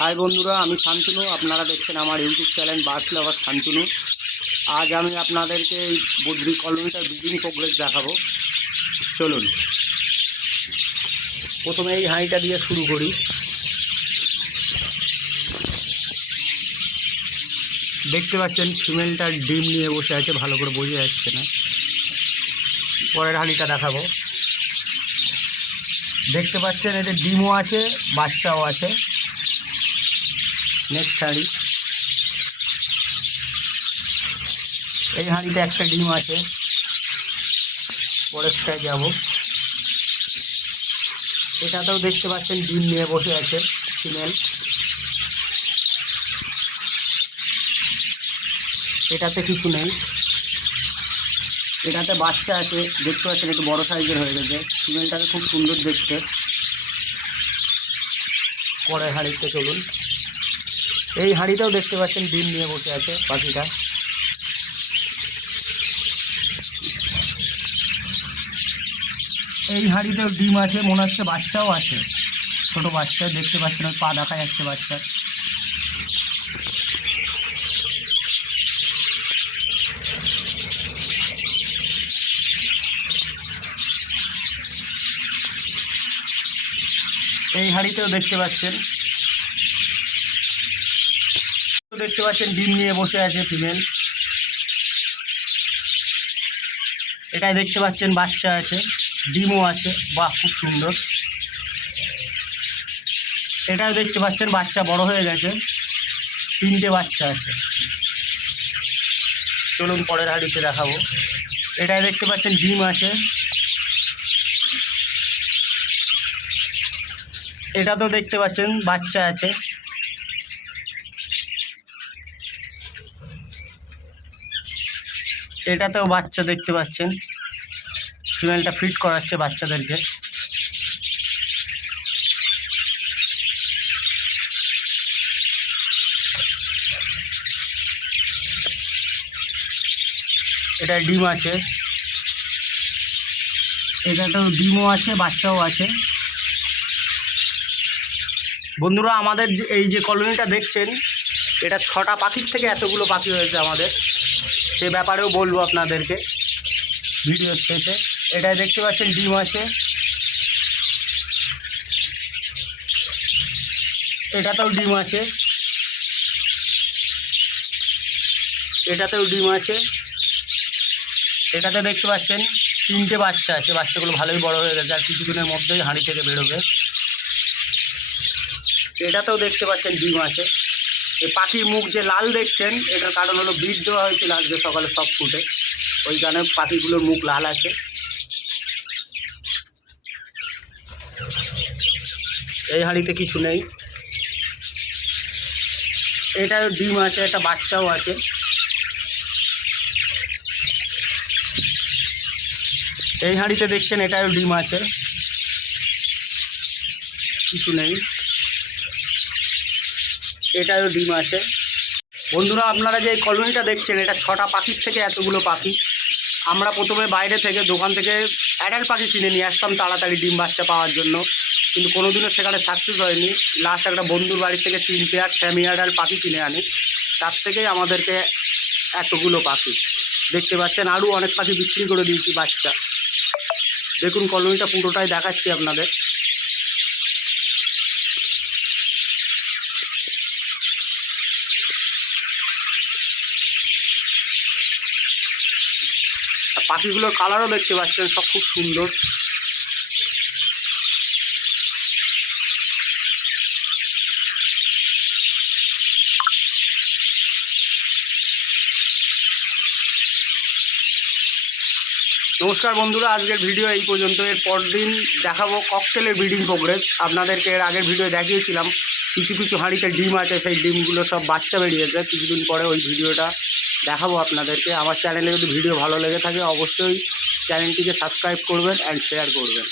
High বন্ধুরা, আমি শান্তনু, আপনারা দেখছেন আমার YouTube channel bus lover Shantanu. আজ আমি আপনাদেরকে এই বদ্রি কলোনিটার ব্রিডিং প্রোগ্রেস দেখাবো। চলুন। প্রথমে এই হাঁড়িটা দিয়ে শুরু করি। দেখতে পাচ্ছেন ফিমেলটার ডিম নিয়ে বসে আছে, ভালো করে বোঝা যাচ্ছে না। পরের হাঁড়িটা দেখাবো। দেখতে পাচ্ছেন, এতে ডিমও আছে, বাচ্চাও আছে। নেক্সট হাঁড়ি এই হাঁড়িতে একটা ডিম আছে। পরেরটায় যাব। এটাতেও দেখতে পাচ্ছেন ডিম নিয়ে বসে আছে ফিমেল। এটাতে কিছু নেই। এটাতে বাচ্চা আছে, দেখতে পাচ্ছেন একটু বড় সাইজের হয়ে গেছে। ফিমেলটাকে খুব সুন্দর দেখতে। পরের হাঁড়িতে চলুন। এই হাঁড়িতেও দেখতে পাচ্ছেন, ডিম নিয়ে বসে আছে পাখিটা। এই হাঁড়িতেও ডিম আছে, মনে হচ্ছে বাচ্চাও আছে। ছোট বাচ্চা, দেখতে পাচ্ছেন ওই পা দেখা যাচ্ছে বাচ্চার এই হাঁড়িতেও দেখতে পাচ্ছেন দেখতে পাচ্ছেন, ডিম নিয়ে বসে আছে ফিমেল এটাই দেখতে পাচ্ছেন, বাচ্চা আছে, ডিমও আছে। বাহ, খুব সুন্দর। এটাও দেখতে পাচ্ছেন, বাচ্চা বড় হয়ে গেছে। তিনটে বাচ্চা আছে। চলুন পরের হাঁড়িতে দেখাবো। এটাই দেখতে পাচ্ছেন, ডিম আছে। এটা তো দেখতে পাচ্ছেন, বাচ্চা আছে। এটাতেও বাচ্চা দেখতে পাচ্ছেন। ফিমেলটা ফিট করাচ্ছে বাচ্চাদেরকে। এটা ডিম আছে। এটাতেও ডিমও আছে, বাচ্চাও আছে। বন্ধুরা, আমাদের এই যে কলোনিটা দেখছেন, এটা ছটা পাখির থেকে এতগুলো পাখি হয়েছে আমাদের। সে ব্যাপারেও বলব আপনাদেরকে। ভিডিও শেষে। এটাই দেখতে পাচ্ছেন, ডিম আছে। এটাতেও ডিম আছে। এটাতেও ডিম আছে। এটাতে দেখতে পাচ্ছেন, তিনটে বাচ্চা আছে। বাচ্চাগুলো ভালোই বড় হয়ে গেছে, আর কিছুদিনের মধ্যেই হাঁড়ি থেকে বেরোবে। এটাতেও দেখতে পাচ্ছেন, ডিম আছে। এই পাখির মুখ যে লাল দেখছেন, এটার কারণ হলো বীজ দেওয়া হয়েছিল আজকে সকালে সব ফুটে। ওই কারণে পাখিগুলোর মুখ লাল আছে। এই হাঁড়িতে কিছু নেই। এটাও ডিম আছে একটা বাচ্চাও আছে। এই হাঁড়িতে দেখছেন, এটাও ডিম আছে। কিছু নেই। এটারও ডিম আছে। বন্ধুরা, আপনারা যে কলোনিটা দেখছেন, এটা ছটা পাখির থেকে এতগুলো পাখি। আমরা প্রথমে বাইরে থেকে দোকান থেকে অ্যাডাল্ট পাখি কিনে নিয়ে আসতাম তাড়াতাড়ি ডিম বাচ্চা পাওয়ার জন্য। কিন্তু কোনোদিনও সেখানে সাকসেস হয়নি। লাস্ট একটা বন্ধুর বাড়ি থেকে তিন পেয়ার সেমি অ্যাডাল্ট পাখি কিনে আনি। তার থেকেই আমাদেরকে এতগুলো পাখি। দেখতে পাচ্ছেন, আরও অনেক পাখি বিক্রি করে দিয়েছি বাচ্চা। দেখুন, কলোনিটা পুরোটাই দেখাচ্ছি আপনাদের। পাখিগুলোর কালারও দেখতে পাচ্ছেন, সব খুব সুন্দর। নমস্কার বন্ধুরা, আজকের ভিডিও এই পর্যন্ত। এর পরদিন দেখাবো ককটেলের ব্রিডিং প্রোগ্রেস আপনাদেরকে এর আগের ভিডিও দেখিয়েছিলাম, কিছু কিছু হাঁড়িতে ডিম আছে, সেই ডিমগুলো সব বাচ্চা বেরিয়েছে। কিছুদিন পরে ওই ভিডিওটা দেখাবো আপনাদেরকে। আমার চ্যানেলে যদি ভিডিও ভালো লেগে থাকে, অবশ্যই চ্যানেলটিকে সাবস্ক্রাইব করবেন অ্যান্ড শেয়ার করবেন।